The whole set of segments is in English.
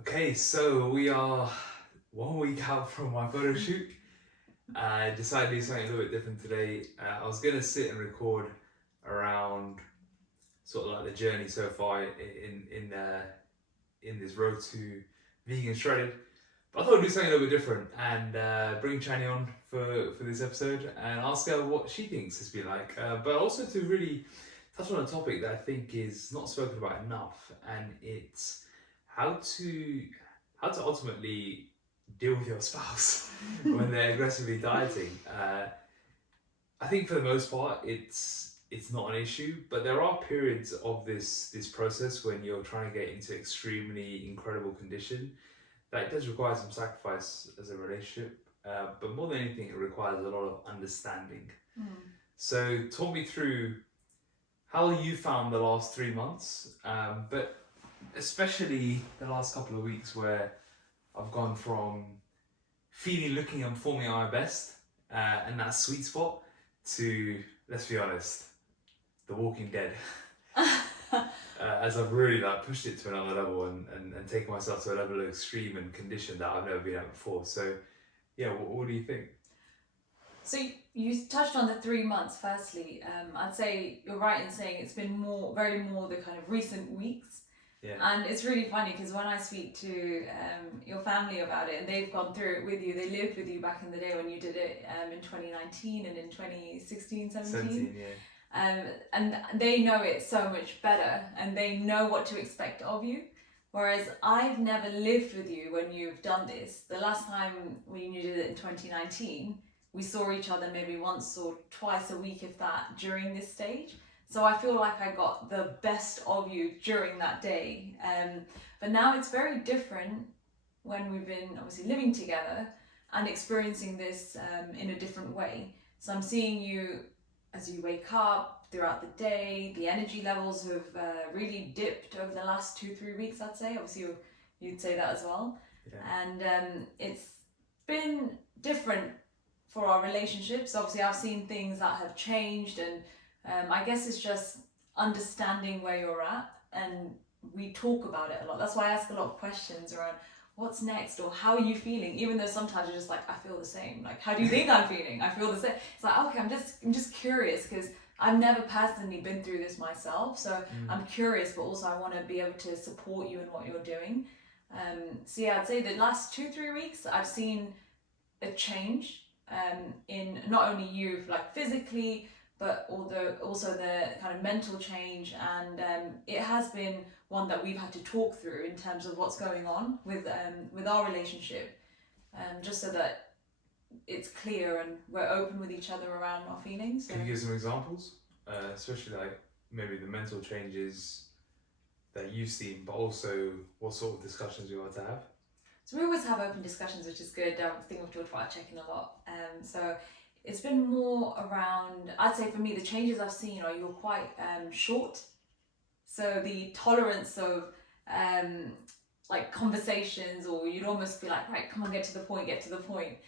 Okay, so we are 1 week out from my photo shoot. I decided to do something a little bit different today. I was gonna sit and record around sort of like the journey so far in this road to vegan shredded, but I thought I'd do something a little bit different and bring Chandni on for this episode and ask her what she thinks it's been like, but also to really touch on a topic that I think is not spoken about enough, and it's how to how to ultimately deal with your spouse when they're aggressively dieting. I think for the most part, it's not an issue, but there are periods of this process when you're trying to get into extremely incredible condition that it does require some sacrifice as a relationship. But more than anything, it requires a lot of understanding. So talk me through how you found the last 3 months, but especially the last couple of weeks where I've gone from feeling, looking, and performing at my best, and that sweet spot, to, let's be honest, The Walking Dead. As I've really pushed it to another level and taken myself to a level of extreme and condition that I've never been at before. So, yeah, what do you think? So you touched on the 3 months. Firstly, I'd say you're right in saying it's been very more the kind of recent weeks. Yeah. And it's really funny because when I speak to your family about it, and they've gone through it with you, they lived with you back in the day when you did it in 2019 and in 2016, 17. Yeah. And they know it so much better, and they know what to expect of you. Whereas I've never lived with you when you've done this. The last time when you did it in 2019, we saw each other maybe once or twice a week, if that, during this stage. So I feel like I got the best of you during that day. But now it's very different when we've been obviously living together and experiencing this in a different way. So I'm seeing you as you wake up throughout the day. The energy levels have really dipped over the last 2-3 weeks, I'd say. Obviously you'd say that as well. Yeah. And it's been different for our relationships. Obviously I've seen things that have changed, and I guess it's just understanding where you're at, and we talk about it a lot. That's why I ask a lot of questions around what's next or how are you feeling, even though sometimes you're just like, I feel the same. Like, how do you think I'm feeling? I feel the same. It's like, okay, I'm just curious because I've never personally been through this myself, so I'm curious, but also I want to be able to support you in what you're doing. So yeah, I'd say the last 2-3 weeks I've seen a change in not only you like physically, but also the kind of mental change, and it has been one that we've had to talk through in terms of what's going on with our relationship, just so that it's clear and we're open with each other around our feelings. Can you give some examples, especially like maybe the mental changes that you've seen, but also what sort of discussions you want to have? So we always have open discussions, which is good. I think we've talked about checking a lot. So it's been more around, I'd say for me, the changes I've seen are you're quite short. So the tolerance of like conversations, or you'd almost be like, right, come on, get to the point.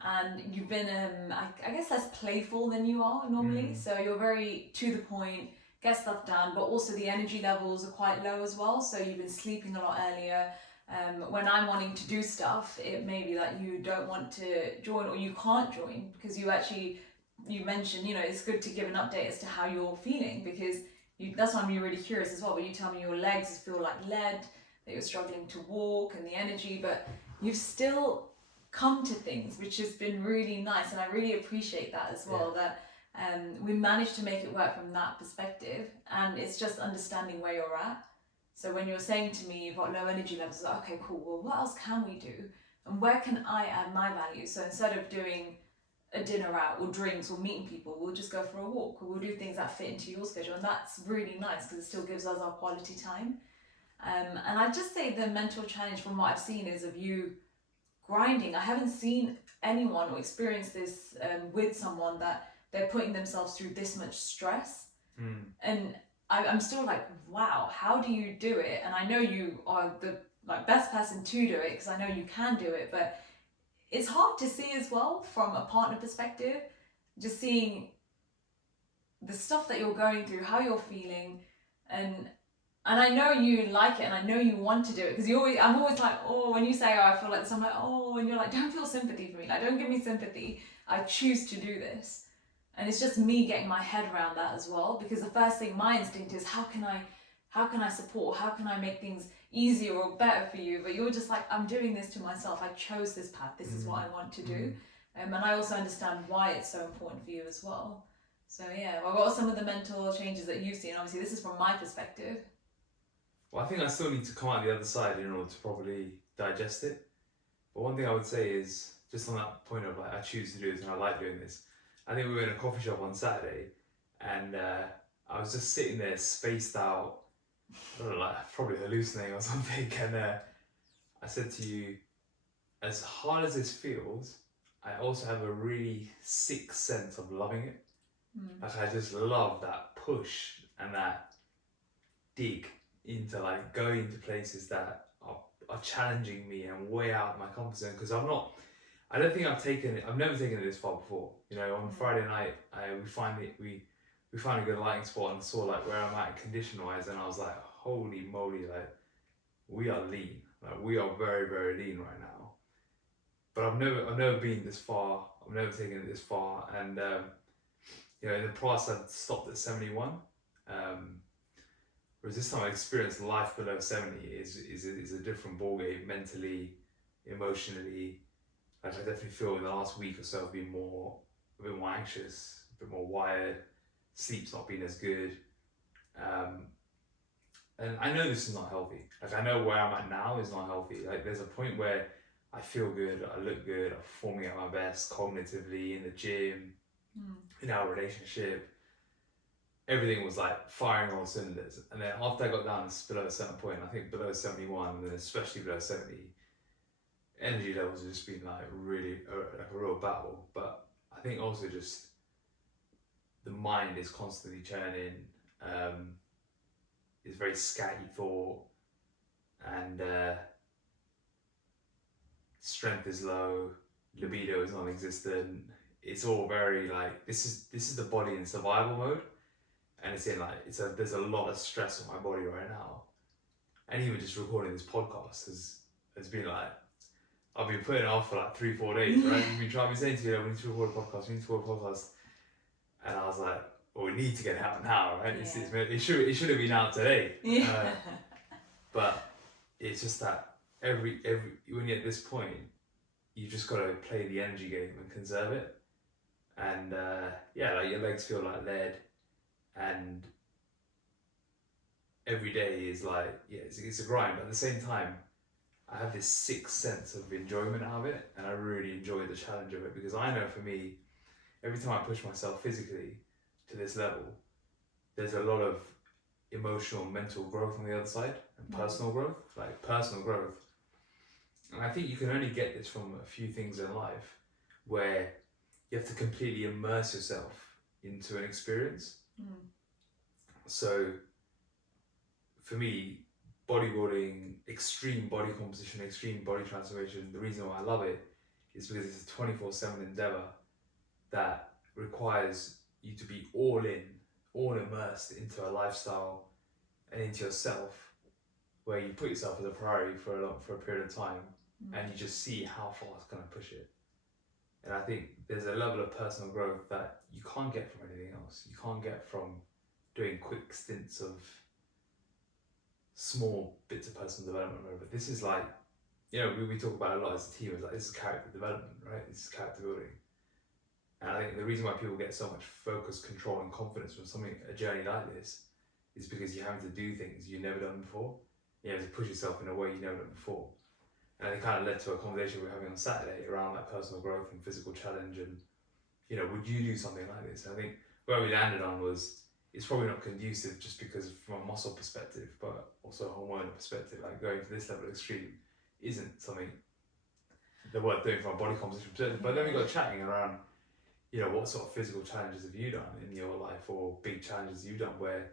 And you've been, I guess, less playful than you are normally. So you're very to the point, get stuff done, but also the energy levels are quite low as well. So you've been sleeping a lot earlier. When I'm wanting to do stuff, it may be that you don't want to join, or you can't join because you mentioned, it's good to give an update as to how you're feeling, because that's why I'm really curious as well. But you tell me your legs feel like lead, that you're struggling to walk, and the energy, but you've still come to things, which has been really nice, and I really appreciate that as well. Yeah. That we managed to make it work from that perspective, and it's just understanding where you're at. So when you're saying to me you've got low energy levels, like, okay, cool, well, what else can we do? And where can I add my value? So instead of doing a dinner out or drinks or meeting people, we'll just go for a walk, or we'll do things that fit into your schedule. And that's really nice because it still gives us our quality time. And I'd just say the mental challenge from what I've seen is of you grinding. I haven't seen anyone or experienced this with someone that they're putting themselves through this much stress. And I'm still like, wow, how do you do it? And I know you are the best person to do it because I know you can do it, but it's hard to see as well from a partner perspective, just seeing the stuff that you're going through, how you're feeling. And And I know you like it, and I know you want to do it, because I'm always like, oh, when you say, oh, I feel like this, I'm like, oh, and you're like, don't feel sympathy for me, like, don't give me sympathy. I choose to do this, and it's just me getting my head around that as well. Because the first thing, my instinct is, how can I support? How can I make things easier or better for you? But you're just like, I'm doing this to myself. I chose this path. This is what I want to do, and I also understand why it's so important for you as well. So yeah, well, what are some of the mental changes that you've seen? Obviously, this is from my perspective. Well, I think I still need to come out the other side in order to properly digest it. But one thing I would say is, just on that point of like, I choose to do this and I like doing this. I think we were in a coffee shop on Saturday, and I was just sitting there spaced out, I don't know, like probably hallucinating or something. And I said to you, as hard as this feels, I also have a really sick sense of loving it. Like I just love that push and that dig into like going to places that are challenging me and way out of my comfort zone, because I don't think I've never taken it this far before. You know, on Friday night, we found a good lighting spot and saw like where I'm at condition wise, and I was like, holy moly, like we are lean, like we are very, very lean right now. But I've never been this far. I've never taken it this far, and you know, in the past I'd stopped at 71. Whereas this time I experienced life below 70 is a different ballgame mentally, emotionally. Like I definitely feel in the last week or so I've been a bit more anxious, a bit more wired, sleep's not been as good. And I know this is not healthy. Like I know where I'm at now is not healthy. Like there's a point where I feel good, I look good, I'm performing at my best cognitively in the gym, in our relationship. Everything was like firing all cylinders. And then after I got down below a certain point, I think below 71, and then especially below 70, energy levels have just been like really like a real battle. But I think also just the mind is constantly churning, it's very scatty thought, and strength is low, libido is non-existent. It's all very like this is the body in survival mode. And it's in like there's a lot of stress on my body right now, and even just recording this podcast has been like I've been putting it off for like 3-4 days, right? We've been saying to you, we need to record a podcast, and I was like, well, we need to get it out now, right? Yeah. It should have been out today, but it's just that every when you're at this point, you just got to play the energy game and conserve it, and yeah, like your legs feel like lead. And every day is like, yeah, it's a grind. But at the same time, I have this sick sense of enjoyment out of it, and I really enjoy the challenge of it, because I know for me, every time I push myself physically to this level, there's a lot of emotional, mental growth on the other side, and personal growth. And I think you can only get this from a few things in life, where you have to completely immerse yourself into an experience. So for me, bodybuilding, extreme body composition, extreme body transformation, the reason why I love it is because it's a 24/7 endeavor that requires you to be all in, all immersed into a lifestyle and into yourself, where you put yourself as a priority for a period of time, and you just see how far it's going to push it. And I think there's a level of personal growth that you can't get from anything else. You can't get from doing quick stints of small bits of personal development. But this is like, you know, we talk about a lot as a team, is like, this is character development, right? This is character building. And I think the reason why people get so much focus, control, and confidence from a journey like this is because you're having to do things you've never done before. You have to push yourself in a way you've never done before. And it kind of led to a conversation we were having on Saturday around like personal growth and physical challenge, and, you know, would you do something like this? And I think where we landed on was, it's probably not conducive just because from a muscle perspective, but also a hormonal perspective, like going to this level of extreme isn't something that worth doing from a body composition perspective. But then we got chatting around, you know, what sort of physical challenges have you done in your life, or big challenges you've done where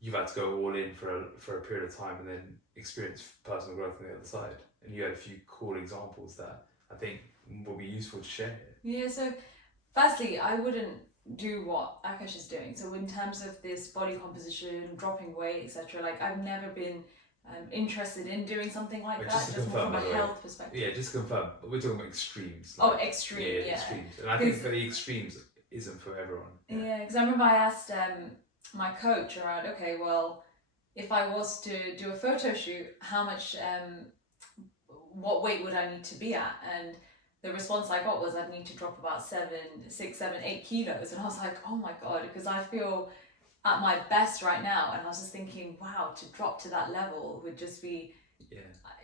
you've had to go all in for a period of time and then experience personal growth on the other side. And you had a few cool examples that I think will be useful to share here. Yeah, so firstly, I wouldn't do what Akash is doing. So in terms of this body composition, dropping weight, etc., like I've never been interested in doing something like But that, just to just more confirm, from by a the way, health perspective. Yeah, just to confirm, we're talking about extremes. Oh, extreme, yeah. Extremes. And I think for the extremes isn't for everyone. Yeah, because I remember I asked my coach around, okay, well, if I was to do a photo shoot, how much, what weight would I need to be at? And the response I got was I'd need to drop about 6, 7, 8 kilos. And I was like, oh my God, because I feel at my best right now. And I was just thinking, wow, to drop to that level would just be,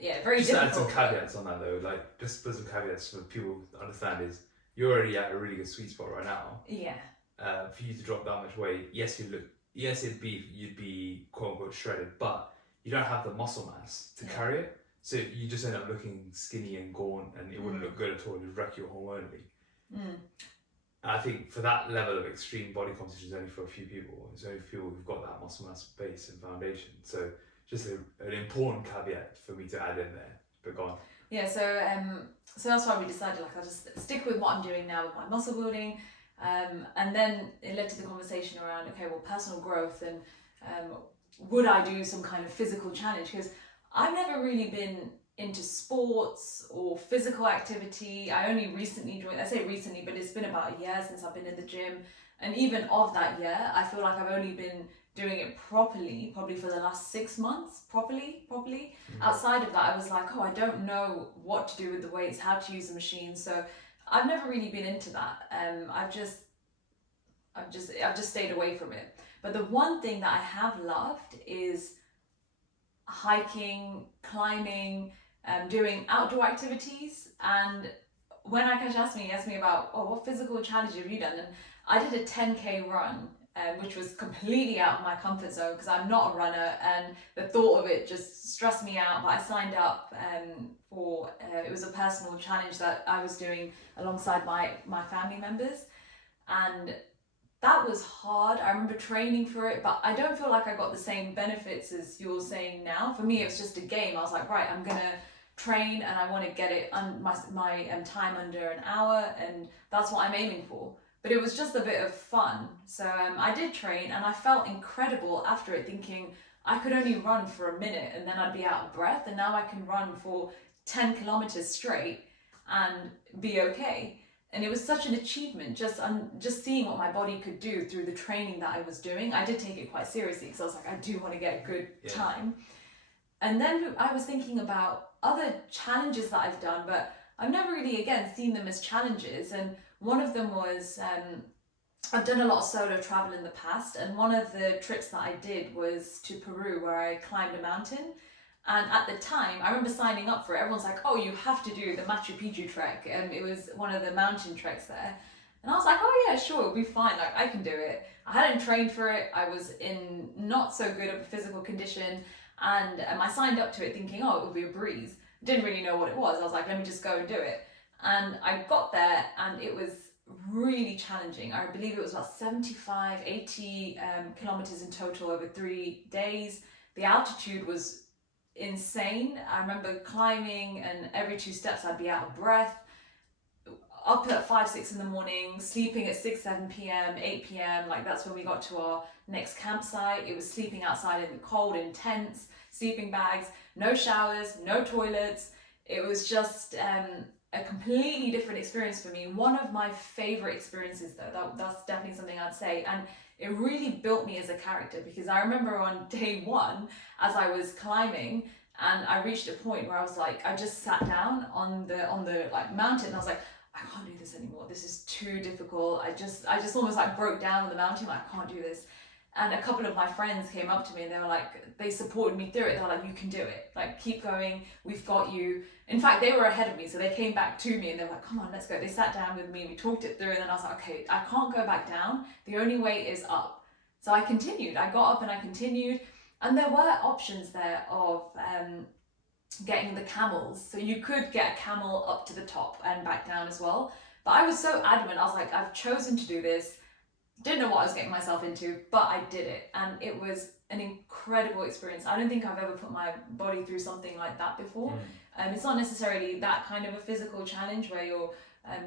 very just difficult. Just add some caveats on that though, like just put some caveats for people to understand is you're already at a really good sweet spot right now. Yeah. For you to drop that much weight, you'd be quote unquote shredded, but you don't have the muscle mass to carry it. So you just end up looking skinny and gaunt, and it wouldn't look good at all. It'd wreck you hormonally. And I think for that level of extreme body composition is only for a few people. It's only for people who've got that muscle mass base and foundation. So just an important caveat for me to add in there. But go on. Yeah, so that's why we decided I'll just stick with what I'm doing now with my muscle building. And then it led to the conversation around, okay, well, personal growth and would I do some kind of physical challenge? Because I've never really been into sports or physical activity. I only recently joined, I say recently, but it's been about a year since I've been in the gym. And even of that year, I feel like I've only been doing it properly, probably for the last 6 months, properly. Outside of that, I was like, I don't know what to do with the weights, how to use the machine. So I've never really been into that. I've just stayed away from it. But the one thing that I have loved is hiking, climbing, doing outdoor activities. And when Akash asked me about, what physical challenge have you done? And I did a 10K run, which was completely out of my comfort zone because I'm not a runner, and the thought of it just stressed me out. But I signed up for, it was a personal challenge that I was doing alongside my family members. And that was hard. I remember training for it, but I don't feel like I got the same benefits as you're saying now. For me, it was just a game. I was like, right, I'm going to train and I want to get it my time under an hour, and that's what I'm aiming for. But it was just a bit of fun. So I did train and I felt incredible after it, thinking I could only run for a minute and then I'd be out of breath, and now I can run for 10 kilometers straight and be okay. And it was such an achievement, just seeing what my body could do through the training that I was doing. I did take it quite seriously because I was like, I do want to get a good time. And then I was thinking about other challenges that I've done, but I've never really, again, seen them as challenges. And one of them was, I've done a lot of solo travel in the past, and one of the trips that I did was to Peru, where I climbed a mountain. And at the time, I remember signing up for it. Everyone's like, you have to do the Machu Picchu trek. And it was one of the mountain treks there. And I was like, yeah, sure, it'll be fine. Like, I can do it. I hadn't trained for it. I was in not so good of a physical condition. And I signed up to it thinking, it would be a breeze. Didn't really know what it was. I was like, let me just go and do it. And I got there and it was really challenging. I believe it was about 75, 80 kilometers in total over 3 days. The altitude was insane. I remember climbing and every 2 steps I'd be out of breath. Up at 5, 6 in the morning, sleeping at 6, 7 p.m, 8 p.m. Like, that's when we got to our next campsite. It was sleeping outside in the cold, in tents, sleeping bags, no showers, no toilets. It was just a completely different experience for me. One of my favorite experiences though, that's definitely something I'd say. And it really built me as a character, because I remember on day 1, as I was climbing, and I reached a point where I was like, I just sat down on the like mountain, and I was like, I can't do this anymore. This is too difficult. I just almost like broke down on the mountain. Like, I can't do this. And a couple of my friends came up to me and they were like, they supported me through it. They were like, you can do it. Like, keep going. We've got you. In fact, they were ahead of me. So they came back to me and they were like, come on, let's go. They sat down with me. We talked it through. And then I was like, okay, I can't go back down. The only way is up. So I continued. I got up and I continued. And there were options there of getting the camels. So you could get a camel up to the top and back down as well. But I was so adamant. I was like, I've chosen to do this. Didn't know what I was getting myself into, but I did it. And it was an incredible experience. I don't think I've ever put my body through something like that before. It's not necessarily that kind of a physical challenge where you're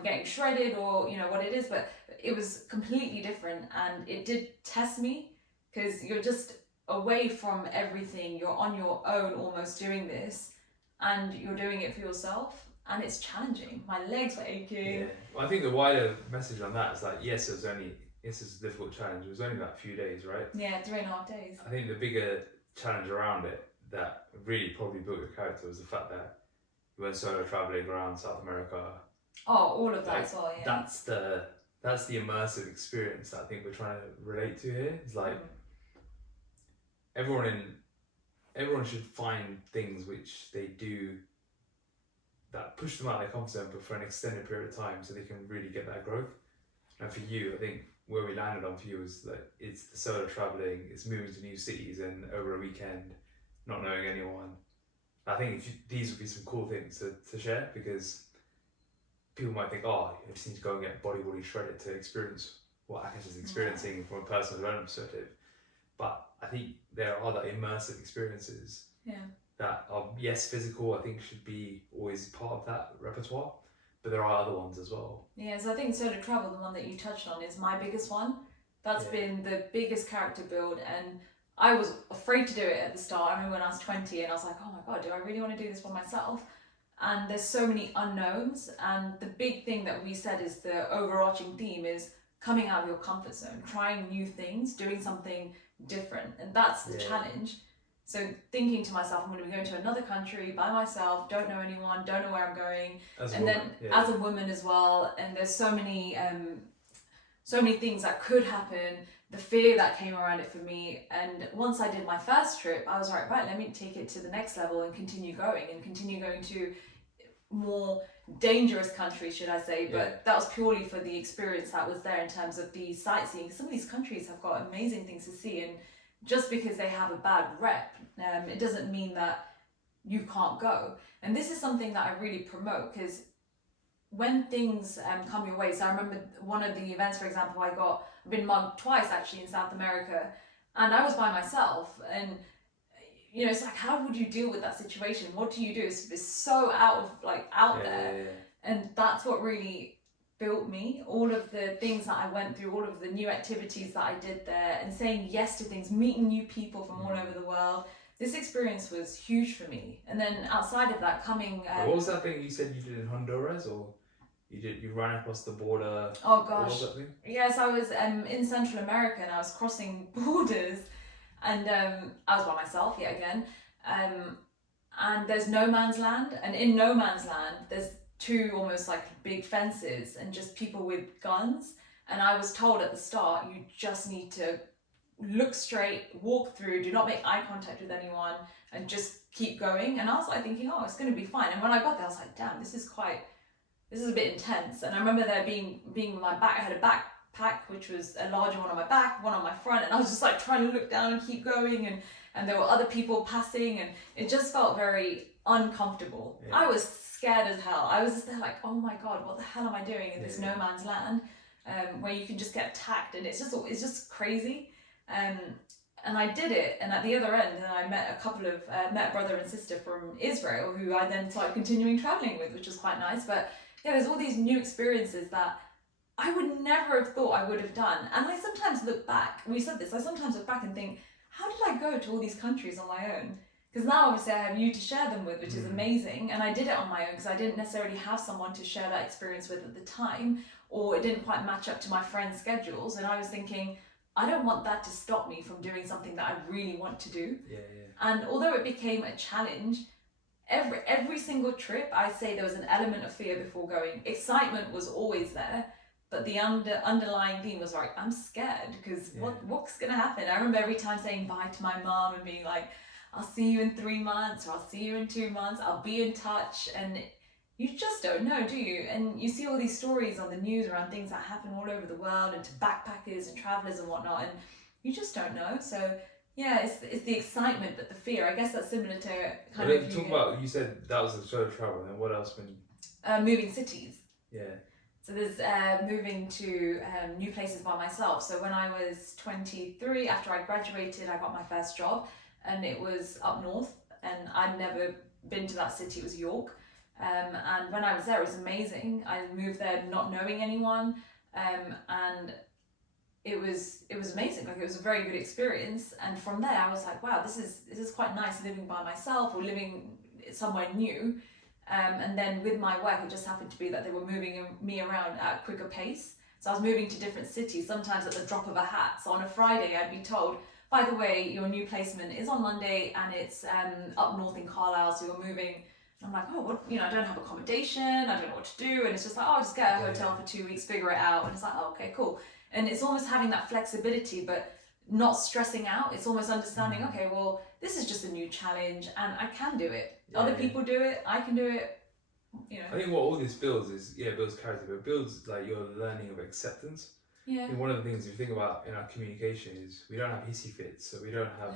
getting shredded or what it is, but it was completely different, and it did test me because you're just away from everything. You're on your own almost doing this, and you're doing it for yourself, and it's challenging. My legs were aching. Yeah. Well, I think the wider message on that is like, yes, it's a difficult challenge. It was only like a few days, right? Yeah, 3.5 days. I think the bigger challenge around it that really probably built your character was the fact that you went solo traveling around South America. Oh, all of that as well, yeah. That's the immersive experience that I think we're trying to relate to here. It's like everyone should find things which they do that push them out of their comfort zone, but for an extended period of time, so they can really get that growth. And for you, I think where we landed on for you is that it's the solo traveling, it's moving to new cities and over a weekend, not knowing anyone. I think these would be some cool things to share, because people might think, oh, you just need to go and get bodybuilding shredded to experience what Akash is experiencing from a personal development perspective. But I think there are other immersive experiences that are, yes, physical, I think should be always part of that repertoire, but there are other ones as well. Yeah, so I think solo travel, the one that you touched on, is my biggest one. That's been the biggest character build, and I was afraid to do it at the start. I remember when I was 20 and I was like, oh my God, do I really want to do this for myself? And there's so many unknowns, and the big thing that we said is the overarching theme is coming out of your comfort zone, trying new things, doing something different, and that's the challenge. So thinking to myself, I'm going to be going to another country by myself, don't know anyone, don't know where I'm going, as a woman as well, and there's so many things that could happen, the fear that came around it for me. And once I did my first trip, I was like, right, let me take it to the next level and continue going to more dangerous countries, should I say, but that was purely for the experience that was there in terms of the sightseeing. Some of these countries have got amazing things to see, and just because they have a bad rep, it doesn't mean that you can't go. And this is something that I really promote, because when things come your way, so I remember one of the events, for example, I've been mugged twice actually in South America, and I was by myself, and it's like, how would you deal with that situation? What do you do? It's so out there. And that's what really built me. All of the things that I went through, all of the new activities that I did there, and saying yes to things, meeting new people from all over the world. This experience was huge for me. And then outside of that, coming... what was that thing you said you did in Honduras, or you ran across the border? Oh gosh. What was that thing? Yes, I was in Central America, and I was crossing borders, and I was by myself yet again. And there's no man's land, and in no man's land, there's two almost like big fences and just people with guns. And I was told at the start, you just need to look straight, walk through, do not make eye contact with anyone, and just keep going. And I was like thinking, oh, it's going to be fine. And when I got there, I was like, damn, this is a bit intense. And I remember there being my back, I had a backpack, which was a larger one on my back, one on my front, and I was just like trying to look down and keep going, and there were other people passing, and it just felt very uncomfortable. I was scared as hell. I was just there like, oh my God, what the hell am I doing in this no man's land, where you can just get attacked, and it's just crazy. And I did it, and at the other end, I met a couple of met a brother and sister from Israel, who I then started continuing traveling with, which was quite nice. But yeah, there's all these new experiences that I would never have thought I would have done. And I sometimes look back, we said this, I sometimes look back and think, how did I go to all these countries on my own? Because now obviously I have you to share them with, which is amazing. And I did it on my own because I didn't necessarily have someone to share that experience with at the time, or it didn't quite match up to my friends' schedules. And I was thinking, I don't want that to stop me from doing something that I really want to do. And although it became a challenge, every single trip, I say there was an element of fear before going. Excitement was always there, but the underlying theme was like, I'm scared because what's gonna happen? I remember every time saying bye to my mom and being like, I'll see you in 3 months, or I'll see you in 2 months, I'll be in touch. And you just don't know, do you? And you see all these stories on the news around things that happen all over the world, and to backpackers and travelers and whatnot, and you just don't know. So yeah, it's the excitement, but the fear. I guess that's similar to kind of. You said that was a solo travel, and what else? Moving cities. Yeah. So there's moving to new places by myself. So when I was 23, after I graduated, I got my first job, and it was up north, and I'd never been to that city. It was York. And when I was there, it was amazing. I moved there not knowing anyone, and it was amazing. Like, it was a very good experience. And from there, I was like, wow, this is quite nice, living by myself or living somewhere new. And then with my work, it just happened to be that they were moving me around at a quicker pace. So I was moving to different cities, sometimes at the drop of a hat. So on a Friday, I'd be told, by the way, your new placement is on Monday, and it's up north in Carlisle, so you're moving. And I'm like, oh, what? I don't have accommodation, I don't know what to do. And it's just like, oh, I'll just get a hotel for 2 weeks, figure it out. And it's like, oh, okay, cool. And it's almost having that flexibility, but not stressing out. It's almost understanding, okay, well, this is just a new challenge, and I can do it. Other people do it, I can do it. I think what all this builds is, it builds character, but it builds like your learning of acceptance. Yeah. And one of the things you think about in our communication is we don't have hissy fits, so we don't have,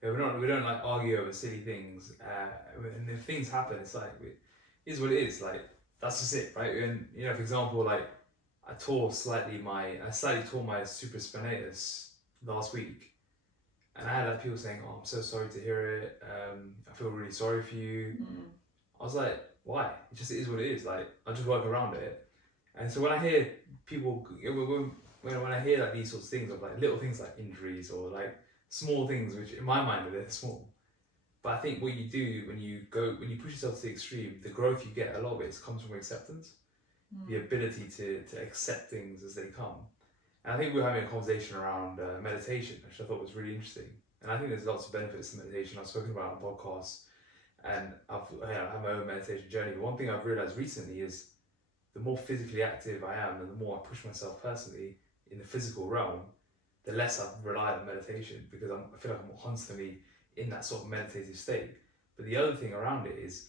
we don't like argue over silly things. And if things happen, it's like, it is what it is. Like, that's just it, right? And for example, like I slightly tore my supraspinatus last week, and I had people saying, "Oh, I'm so sorry to hear it. I feel really sorry for you." I was like, "Why? It just is what it is. Like, I'll just work around it." And so when I hear people, when I hear like these sorts of things, of like little things like injuries or like small things, which in my mind are they're small, but I think what you do when you push yourself to the extreme, the growth you get, a lot of it comes from acceptance, the ability to accept things as they come. And I think we were having a conversation around meditation, which I thought was really interesting. And I think there's lots of benefits to meditation. I've spoken about it on podcasts, and I have my own meditation journey. But one thing I've realized recently is the more physically active I am, and the more I push myself personally in the physical realm, the less I've relied on meditation, because I feel like I'm constantly in that sort of meditative state. But the other thing around it is,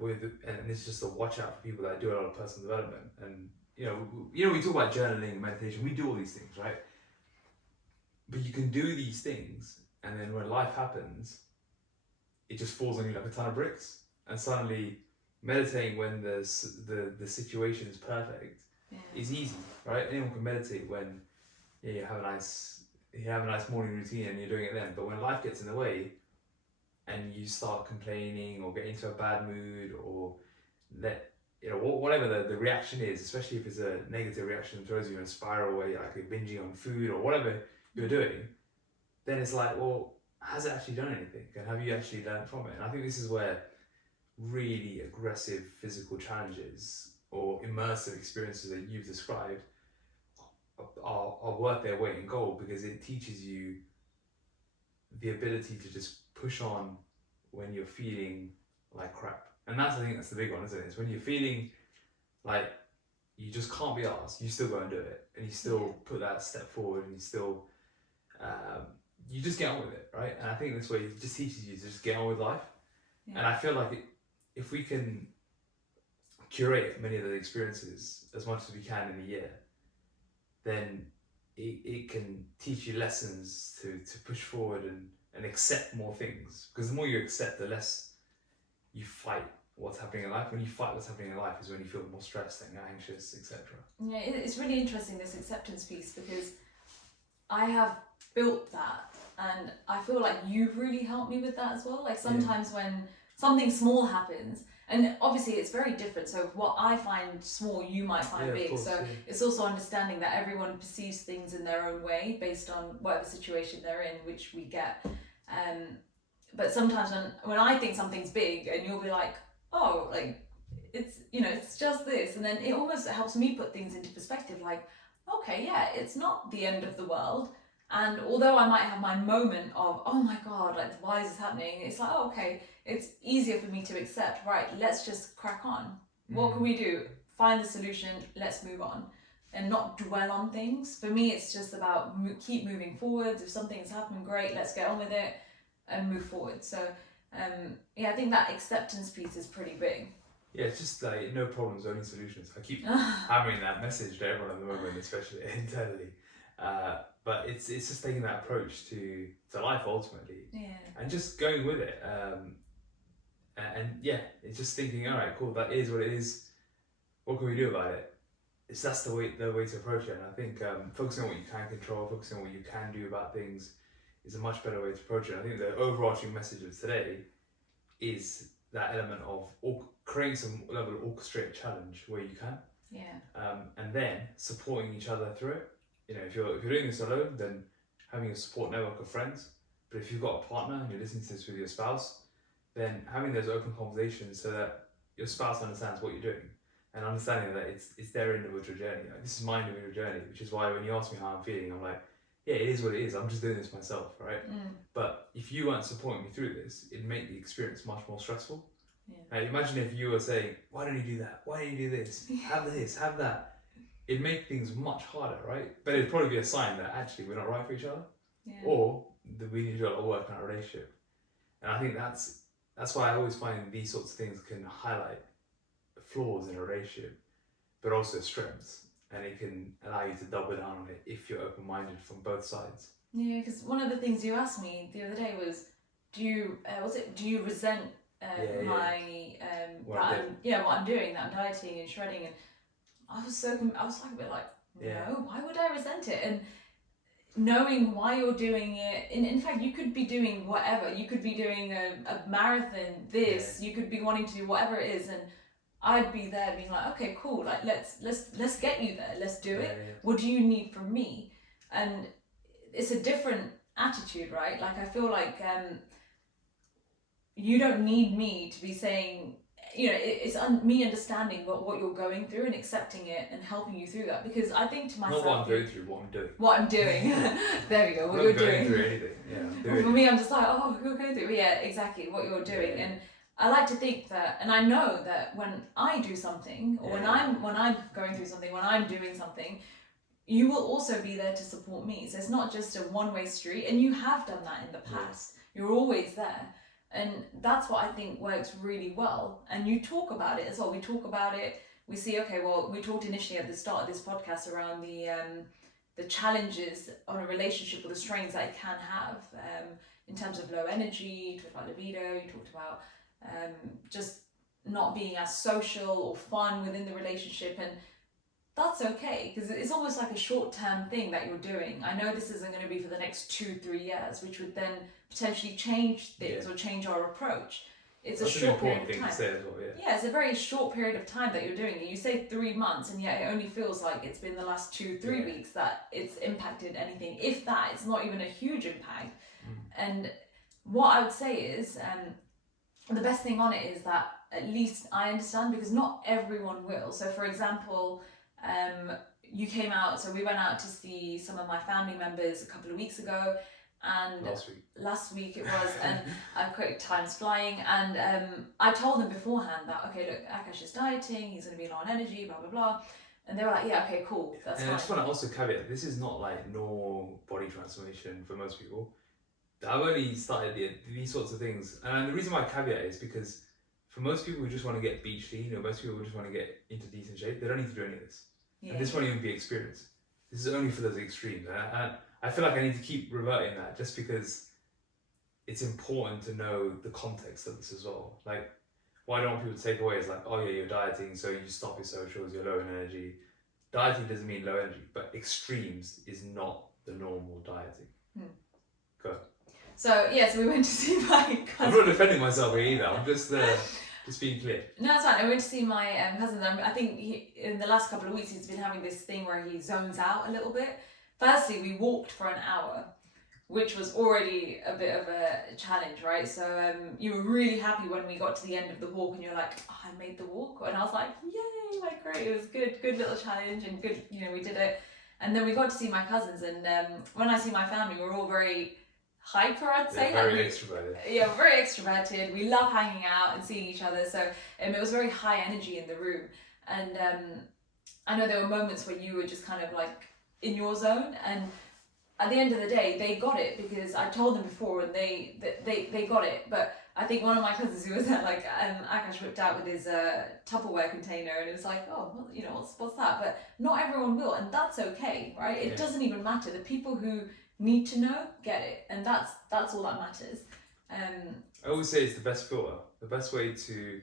and it's just a watch out for people that do a lot of personal development. And we talk about journaling and meditation, we do all these things, right? But you can do these things, and then when life happens, it just falls on you like a ton of bricks. And suddenly, meditating when the situation is perfect is easy, right? Anyone can meditate when you have a nice morning routine and you're doing it then. But when life gets in the way, and you start complaining or get into a bad mood, or whatever the reaction is, especially if it's a negative reaction, throws you in a spiral where you're like binging on food or whatever you're doing, then it's like, well, has it actually done anything? And have you actually learned from it? And I think this is where really aggressive physical challenges or immersive experiences that you've described are worth their weight in gold, because it teaches you the ability to just push on when you're feeling like crap. And I think that's the big one, isn't it? It's when you're feeling like you just can't be arsed, you still go and do it, and you still put that step forward, and you still you just get on with it, right? And I think this way it just teaches you to just get on with life. And I feel like if we can curate many of the experiences as much as we can in a year, then it can teach you lessons to push forward and accept more things. Because the more you accept, the less you fight what's happening in life. When you fight what's happening in life is when you feel more stressed and anxious, etc. Yeah, it's really interesting, this acceptance piece, because I have built that, and I feel like you've really helped me with that as well. Like sometimes when something small happens, and obviously it's very different, so what I find small you might find big, course, so it's also understanding that everyone perceives things in their own way based on whatever situation they're in, which we get. But sometimes when I think something's big, and you'll be like, oh, like it's just this, and then it almost helps me put things into perspective, like, okay, yeah, it's not the end of the world. And although I might have my moment of, oh my God, like, why is this happening? It's like, oh, okay, it's easier for me to accept, right, let's just crack on. What can we do? Find the solution, let's move on. And not dwell on things. For me, it's just about keep moving forwards. If something's happened, great, let's get on with it and move forward. So, I think that acceptance piece is pretty big. Yeah, it's just like, no problems, only solutions. I keep hammering that message to everyone at the moment, especially internally. But it's just taking that approach to life ultimately, and just going with it. And it's just thinking, all right, cool, that is what it is. What can we do about it? that's the way to approach it. And I think focusing on what you can control, focusing on what you can do about things, is a much better way to approach it. I think the overarching message of today is that element of creating some level of orchestrated challenge where you can, and then supporting each other through it. You know, if you're doing this alone, then having a support network of friends. But if you've got a partner and you're listening to this with your spouse, then having those open conversations so that your spouse understands what you're doing, and understanding that it's their individual journey. Like, this is my individual journey, which is why when you ask me how I'm feeling, I'm like, yeah, it is what it is. I'm just doing this myself, right? But if you weren't supporting me through this, it'd make the experience much more stressful. Like, imagine if you were saying, why don't you do that? Why don't you do this? Have this, have that. It'd make things much harder, right? But it'd probably be a sign that actually we're not right for each other, or that we need to do a lot of work in our relationship. And I think that's why I always find these sorts of things can highlight flaws in a relationship, but also strengths. And it can allow you to double down on it if you're open-minded from both sides. Yeah, because one of the things you asked me the other day was, do you resent what I'm doing, that I'm dieting and shredding, and I was like a bit like, no, why would I resent it? And knowing why you're doing it, and in fact, you could be doing whatever. You could be doing a marathon. You could be wanting to do whatever it is, and I'd be there being like, okay, cool, like let's get you there, let's do it. What do you need from me? And it's a different attitude, right? Like, I feel like you don't need me to be saying, you know, it's me understanding what you're going through and accepting it and helping you through that. Because I think to myself, not what I'm going through, what I'm doing. What I'm doing. There we go. What you're doing. Through anything. Well, for me, I'm just like, oh, you're going through. Yeah, exactly. What you're doing. And I like to think that, and I know that when I do something, or when I'm going through something, when I'm doing something, you will also be there to support me. So it's not just a one-way street, and you have done that in the past. You're always there, and that's what I think works really well. And you talk about it as well. We talk about it. We see, okay, well, we talked initially at the start of this podcast around the challenges on a relationship, or the strains that it can have in terms of low energy. You talked about libido. You talked about just not being as social or fun within the relationship, and that's okay, because it's almost like a short-term thing that you're doing. I know this isn't going to be for the next 2-3 years, which would then potentially change things or change our approach. It's a short period of time. It's a very short period of time that you're doing it. You say 3 months, and yet it only feels like it's been the last 2-3 weeks that it's impacted anything. If that, it's not even a huge impact. And what I would say is, the best thing on it is that at least I understand, because not everyone will. So for example, you came out, so we went out to see some of my family members a couple of weeks ago, and last week it was, and quick time's flying, and I told them beforehand that, okay, look, Akash is dieting, he's going to be low on energy, blah blah blah, and they were like, yeah, okay, cool, that's fine. I just want to also caveat, this is not like normal body transformation for most people. I've only started these sorts of things, and the reason why I caveat is because for most people who just want to get beach lean, or most people who just want to get into decent shape, they don't need to do any of this. And this won't even be experienced. This is only for those extremes. And I feel like I need to keep reverting that, just because it's important to know the context of this as well. Like, what I don't want people to take away is like, oh yeah, you're dieting, so you stop your socials, you're low in energy. Dieting doesn't mean low energy, but extremes is not the normal dieting. Go ahead. So we went to see my cousin. I'm not defending myself here either. I'm just being clear. No, that's fine. I went to see my cousin. I think in the last couple of weeks he's been having this thing where he zones out a little bit. Firstly, we walked for an hour, which was already a bit of a challenge, right? So you were really happy when we got to the end of the walk, and you're like, oh, I made the walk, and I was like, yay, like great, it was good little challenge, and good, you know, we did it. And then we got to see my cousins, and when I see my family, we're all very hyper, I'd say. Very extroverted. Yeah, very extroverted. We love hanging out and seeing each other. So it was very high energy in the room. And I know there were moments where you were just kind of like in your zone. And at the end of the day, they got it, because I told them before, and they got it. But I think one of my cousins who was there, like Akash whipped out with his Tupperware container, and it was like, oh, well, you know, what's that? But not everyone will, and that's okay, right? It doesn't even matter. The people who need to know get it, and that's all that matters. I always say it's the best filter. The best way to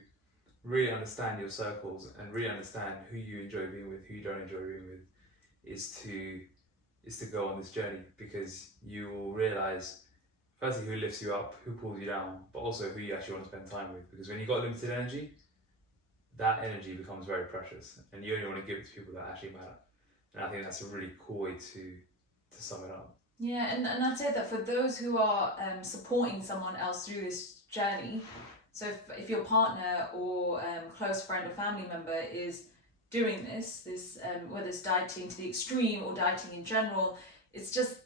really understand your circles and really understand who you enjoy being with, who you don't enjoy being with, is to go on this journey, because you will realize firstly who lifts you up, who pulls you down, but also who you actually want to spend time with. Because when you've got limited energy, that energy becomes very precious, and you only want to give it to people that actually matter. And I think that's a really cool way to sum it up. Yeah, and I'd say that for those who are supporting someone else through this journey, so if your partner or close friend or family member is doing this whether it's dieting to the extreme or dieting in general, it's just,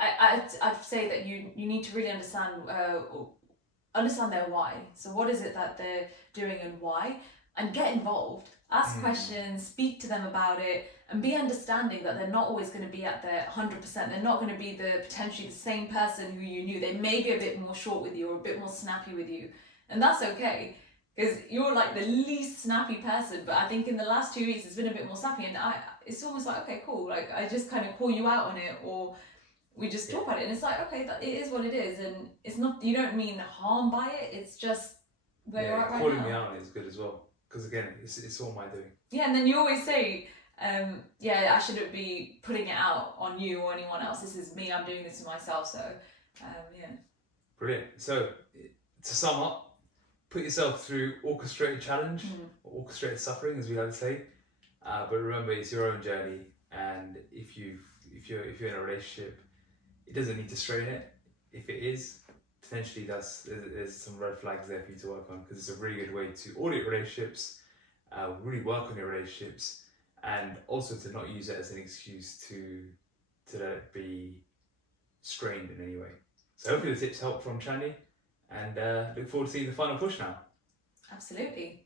I'd say that you need to really understand their why. So what is it that they're doing and why? And get involved, ask questions, speak to them about it, and be understanding that they're not always going to be at their 100%. They're not going to be potentially the same person who you knew. They may be a bit more short with you or a bit more snappy with you, and that's okay, because you're like the least snappy person. But I think in the last 2 weeks it's been a bit more snappy, and it's almost like, okay, cool, like I just kind of call you out on it, or we just talk about it, and it's like, okay, that it is what it is, and it's not, you don't mean harm by it, it's just where you're at right now. Calling me out on it is good as well, because again, it's all my doing. Yeah, and then you always say, I shouldn't be putting it out on you or anyone else. This is me, I'm doing this to myself. So, Brilliant. So, to sum up, put yourself through orchestrated challenge, or orchestrated suffering, as we like to say. But remember, it's your own journey, and if you're in a relationship, it doesn't need to strain it. If it is, potentially there's some red flags there for you to work on, because it's a really good way to audit relationships, really work on your relationships, and also to not use it as an excuse to let it be strained in any way. So hopefully the tips help from Chandni, and look forward to seeing the final push now. Absolutely.